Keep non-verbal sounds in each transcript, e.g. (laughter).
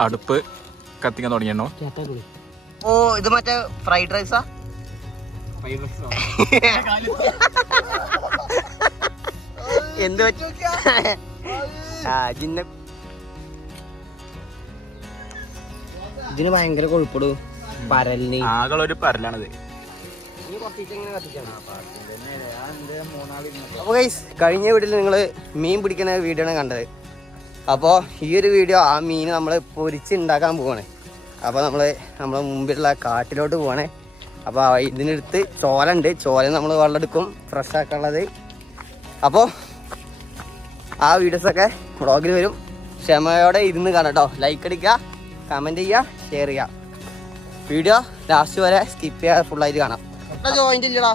അടുപ്പ് കത്തിക്കാൻ തുടങ്ങിയോ? ഓ ഇത് മറ്റേ ഫ്രൈഡ് റൈസാ (laughs) എന്ത് (laughs) ഇതിന് ഭയങ്കര കൊഴുപ്പടു. പരലിന്. ആകെ ഒരു പരലാണിത്. കഴിഞ്ഞ വീട്ടിൽ നിങ്ങൾ മീൻ പിടിക്കുന്ന വീഡിയോ ആണ് കണ്ടത്. അപ്പോൾ ഈ ഒരു വീഡിയോ ആ മീൻ നമ്മൾ പൊരിച്ച് ഉണ്ടാക്കാൻ പോവാണ്. അപ്പോൾ നമ്മൾ നമ്മളെ മുമ്പിലുള്ള കാട്ടിലോട്ട് പോവാണ്. അപ്പോൾ ഇതിനടുത്ത് ചോല ഉണ്ട് ചോല നമ്മൾ വെള്ളമെടുക്കും ഫ്രഷ് ആക്കാനുള്ളത്. അപ്പോൾ ആ വീഡിയോസൊക്കെ വ്ളോഗിൽ വരും. ക്ഷമയോടെ ഇരുന്ന് കാണാം കേട്ടോ ലൈക്ക് അടിക്കുക കമന്റ് ചെയ്യുക ഷെയർ ചെയ്യുക. വീഡിയോ ലാസ്റ്റ് വരെ സ്കിപ്പ് ചെയ്യാതെ ഫുള്ളായിട്ട് കാണാം. ജോയിന്റ് ഇല്ലടാ.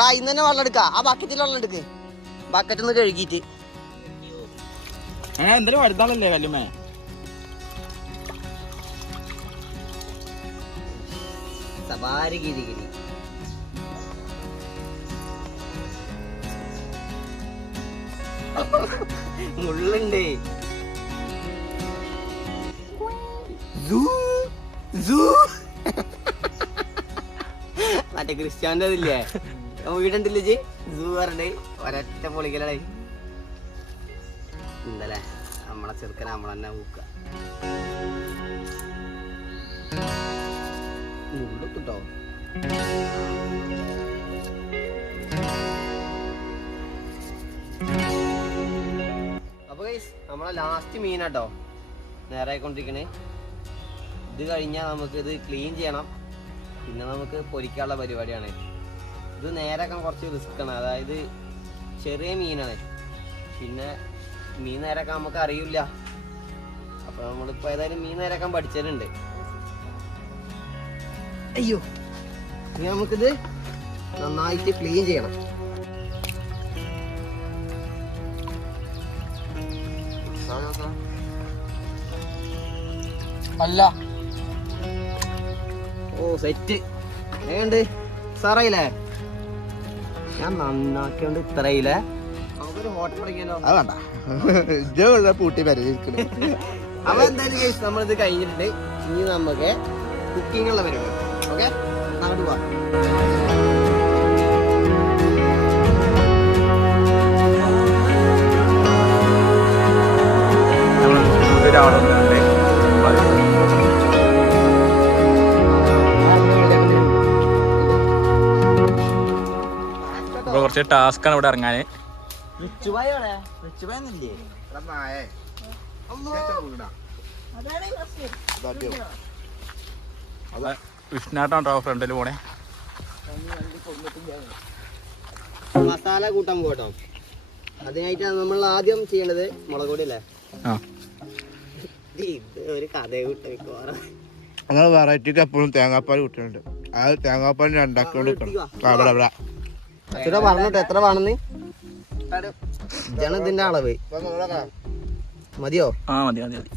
ആ ഇന്ന് തന്നെ വെള്ളം എടുക്കുക ആ ബക്കറ്റിൽ വെള്ളം എടുക്ക്. ബക്കറ്റ് ഒന്ന് കഴുകിയിട്ട്. ഏ എന്തായാലും വലുതാണല്ലേ സൂ. മറ്റേ ക്രിസ്ത്യാന്റെ അതില്ലേ വീടുണ്ടല്ലേ ജി സൂ പറഞ്ഞേ ഒരൊറ്റ പൊളിക്കലേ എന്തല്ലേ നമ്മളെ ചെറുക്കൻ നമ്മളെന്നെ ഊക്ക. മുള്ളിട്ടോ അപ്പൊ ഗൈസ് നമ്മളെ ലാസ്റ്റ് മീനാട്ടോ. നേരായിക്കൊണ്ടിരിക്കണേ. ഇത് കഴിഞ്ഞാൽ നമുക്ക് ഇത് ക്ലീൻ ചെയ്യണം. പിന്നെ നമുക്ക് പൊരിക്കാനുള്ള പരിപാടിയാണ്. ഇത് നേരാക്കാൻ കുറച്ച് റിസ്ക് ആണ്. അതായത് ചെറിയ മീനാണ്. പിന്നെ മീൻ നേരാക്കാൻ നമുക്ക് അറിയില്ല. അപ്പൊ നമ്മളിപ്പോ ഏതായാലും മീൻ നേരാക്കാൻ പഠിച്ചിട്ടുണ്ട് അയ്യോ. ഇനി നമുക്കിത് നന്നായിട്ട് ക്ലീൻ ചെയ്യണം. അല്ല. ഓ സെറ്റ് ഏണ്ട് സാറായില്ലേ ഞാൻ നന്നാക്കിയോണ്ട് ഇത്രയില്ലേ? നമുക്കൊരു ഹോട്ടൽ പഠിക്കാലോ. അത് വേണ്ട. (laughs) ഇജ്ജ് പൂട്ടി പരിചരിക്കണേ (laughs) അപ്പൊ എന്തായാലും കേസ് നമ്മളിത് കഴിഞ്ഞിട്ടുണ്ട്. ഇനി നമുക്ക് കുക്കിംഗ് ഉള്ള പരിപാടി ഓക്കെ അങ്ങോട്ട് പോവാം. ഒരാളുണ്ട് കുറച്ച് ടാസ്ക്കാണ് ഇവിടെ ഇറങ്ങാന് വിഷ്ണാട്ടാണ് ഫ്രണ്ടിൽ പോണേ. മസാല കൂട്ടാൻ പോകട്ടോ. അതിനായിട്ടാണ് നമ്മൾ ആദ്യം ചെയ്യണത് മുളക് പൊടി അല്ലേ ഒരു കഥ കൂട്ടും ഞങ്ങൾ വെറൈറ്റിക്ക് എപ്പോഴും തേങ്ങാപ്പാൽ കിട്ടുന്നുണ്ട്. ആ തേങ്ങാപ്പാൽ രണ്ടാക്കിക്കൊണ്ട് ഇവിടെ എത്ര പറഞ്ഞിട്ട് എത്ര വേണമെന്ന്? ഇതിന്റെ അളവ്. മതിയോ? ആ മതി മതി മതി.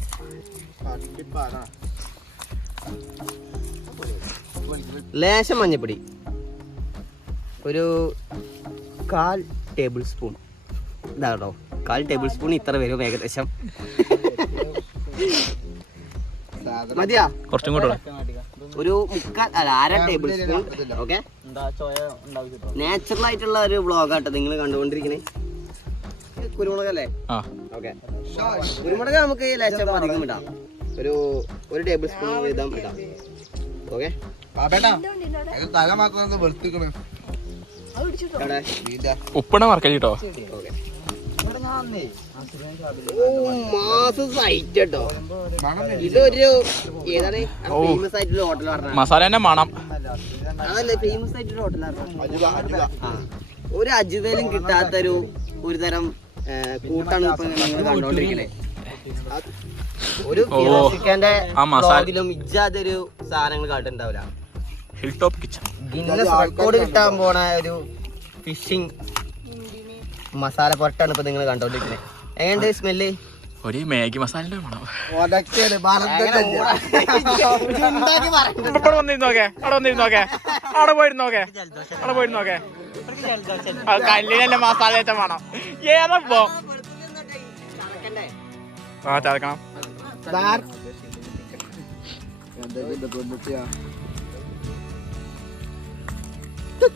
ലേശം മഞ്ഞപ്പൊടി. ഒരു കാൽ ടേബിൾ സ്പൂൺ. ഇതാണോ കാൽ ടേബിൾ സ്പൂൺ ഇത്ര വരും ഏകദേശം. മതിയാ? കുറച്ചും കൂടെ. ഒരു മുക്കാൽ അല്ല അര ടേബിൾ സ്പൂൺ. ഓക്കെ? നാച്ചുറൽ ആയിട്ടുള്ള ഒരു ബ്ലോഗാട്ടോ ആട്ടോ നിങ്ങൾ കണ്ടുകൊണ്ടിരിക്കണേ. കുരുമുളക് അല്ലേ ആ. ഓക്കെ. കുരുമുളക് നമുക്ക് ലേശം അധികം ഇടാം. ഒരു ഒരു ടേബിൾ സ്പൂൺ വീതം ഇടാം. ഓക്കെ. ഉപ്പിട മറക്കൽ കേട്ടോ ഓക്കെ ഓ മാസം സൈറ്റ് കേട്ടോ. ഇതൊരു ഏതാണ്? ഫേമസ് ആയിട്ടുള്ള ഹോട്ടൽ മസാല തന്നെ മണം. അതല്ലേ ഫേമസ് ആയിട്ടുള്ള ഹോട്ടലാണ് ഒരു അജുവേലും കിട്ടാത്തൊരു ഒരു തരം കൂട്ടാണ് ഇപ്പൊ നിങ്ങൾ കണ്ടോണ്ടിരിക്കണേ. ഒരു. ചിക്കന്റെ ബ്ലോഗിലും ഇജ്ജാതൊരു സാധനങ്ങൾ കാട്ടുണ്ടാവില്ല. Hill top kitchen Guinness record കിട്ടാൻ പോണ ഒരു ഫിഷിംഗ് മസാല പൊരട്ടാണ് ഇപ്പൊ നിങ്ങൾ കണ്ടോണ്ടിരിക്കുന്നത് എങ്ങനെയുണ്ട് സ്മെല്ല്? ഒരു മാഗി മസാലയുടെ മണം. അവിടെ വന്നിരുന്നോക്കെ അവിടെ വന്നിരുന്നോക്കെ അവിടെ പോയിരുന്നോക്കെ അവിടെ പോയിരുന്നോക്കെ. കല്ലിനല്ലേ മസാല ഏറ്റ മണം ഏതപ്പോ ആ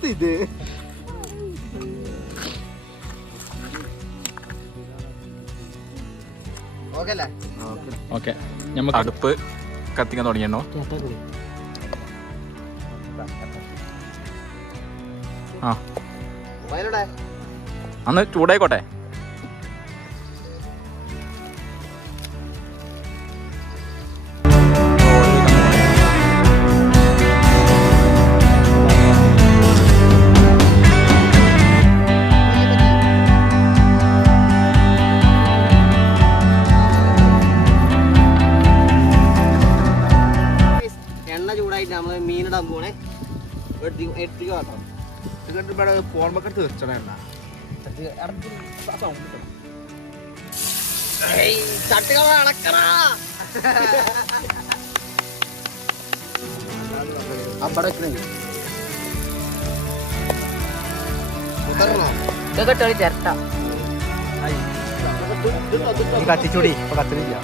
ഇത് ഓക്കെ ഓക്കെ. നമുക്ക് അടുപ്പ് കത്തിക്കാൻ തുടങ്ങിയണോ ആ. അന്ന് ചൂടായിക്കോട്ടെ. എണ്ണ ചൂടായിട്ട് നമ്മൾ മീനിടാൻ പോണേ. എടുത്തിക്ക് മാത്രം. കണ്ട് ഇവിടെ ഫോൺമൊക്കെ തീർച്ചണ. അപ്പടെ വെക്കണേ. കുത്തരണോ? ഇതൊക്കെ ഇട്ടോളി ചിരട്ട. കത്തിച്ചൂടി ഇപ്പൊ കത്തിനില്ല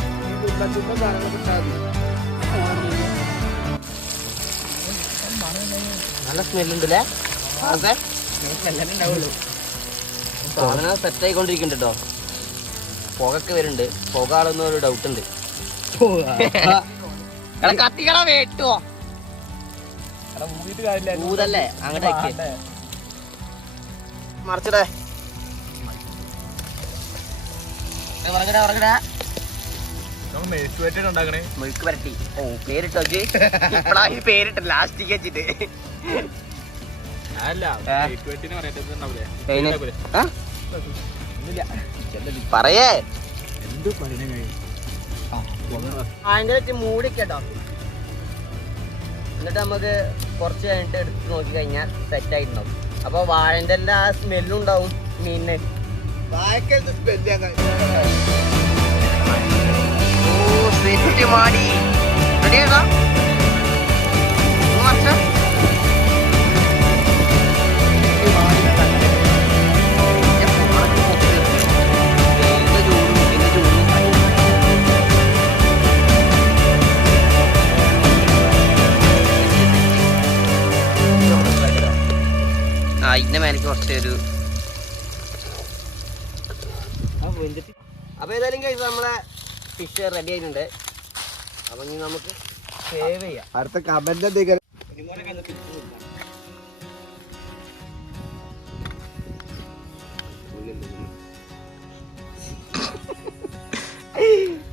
നല്ല സ്മെല്ലുണ്ടല്ലേ സാധനം സെറ്റ് ആയിക്കൊണ്ടിരിക്കുന്നുണ്ട്? കേട്ടോ പുകയൊക്കെ വരുന്നുണ്ട്. പുക ആളൊന്നും ഒരു ഡൗട്ട് ഉണ്ട് എടാ, കത്തിക്കടാ വേട്ടുവോ. ഊതല്ലേ? അങ്ങോട്ടേക്ക്. മറിച്ചടേ. ഉറങ്ങടാ ഉറങ്ങടാ. ഉണ്ടാക്കണേ. മെഴുക്ക് വരട്ടി ഓ പേരിട്ടോ പേരിട്ട് ലാസ്റ്റിക്ക് വെച്ചിട്ട്. പറയേ. മൂടിക്കട്ടോ എന്നിട്ട് നമുക്ക് കുറച്ച് കഴിഞ്ഞിട്ട് എടുത്ത് നോക്കി കഴിഞ്ഞാൽ സെറ്റ് ആയിട്ടുണ്ടാവും. അപ്പൊ വാഴന്റെ എല്ലാ സ്മെല്ലും ഉണ്ടാവും മീനിന്. ഓ സെറ്റ് മാടി. റെഡി ആണോ ആ ഇതിന്റെ മേലേക്ക് കുറച്ച് ഒരു അപ്പൊ ഏതായാലും കഴിച്ച് നമ്മളെ ഫിഷ് റെഡി ആയിട്ടുണ്ട്. അപ്പൊ ഇനി നമുക്ക് സേവ് ചെയ്യാം. അടുത്ത കമന്റ് എന്തെങ്കിലും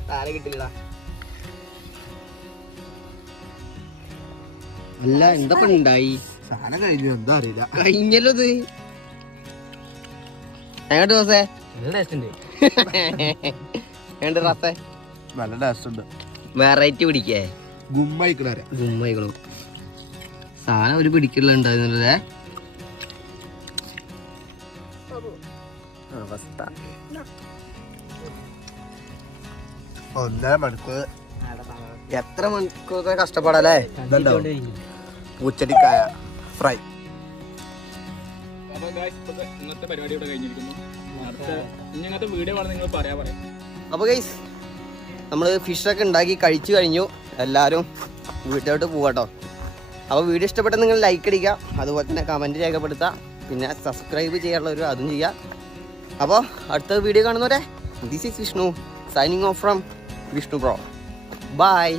താര കിട്ടില്ല അല്ല എന്താ ഉണ്ടായി? സാധനം കഴിഞ്ഞു എന്താ അറിയില്ല. കഴിഞ്ഞല്ലോ ഇത്. എങ്ങോട്ട് ദിവസേ എങ്ങോട്ട് റാസേ നല്ല ടേസ്റ്റ് ഉണ്ട്. വെറൈറ്റി പിടിക്കേ. ഗുമ്മായിക്കണേ ഗുമ്മായിക്കണു സാധനം ഒരു പിടിക്കലുണ്ടായിരുന്നല്ലേ അവസ്ഥ. ഒന്നര മണിക്കൂർ. എത്ര മണിക്കൂർ കഷ്ടപ്പാടല്ലേ? ഇതുണ്ടോ പൂച്ചടിക്കായ. ഫ്രൈ ഇന്നത്തെ പരിപാടി ഇവിടെ കഴിഞ്ഞിരിക്കുന്നു. വീഡിയോ വേണം നിങ്ങൾ പറയാ പറയാം അപ്പോൾ ഗൈസ് നമ്മൾ ഫിഷൊക്കെ ഉണ്ടാക്കി കഴിച്ചു കഴിഞ്ഞു. എല്ലാവരും വീട്ടിലോട്ട് പോവാട്ടോ അപ്പോൾ വീഡിയോ ഇഷ്ടപ്പെട്ട നിങ്ങൾ ലൈക്ക് അടിക്കുക അതുപോലെ തന്നെ കമന്റ് രേഖപ്പെടുത്തുക പിന്നെ സബ്സ്ക്രൈബ് ചെയ്യാനുള്ളവർ അതും ചെയ്യുക. അപ്പോൾ അടുത്ത വീഡിയോ കാണുന്നവരെ this is Vishnu signing off from Vishnu bro bye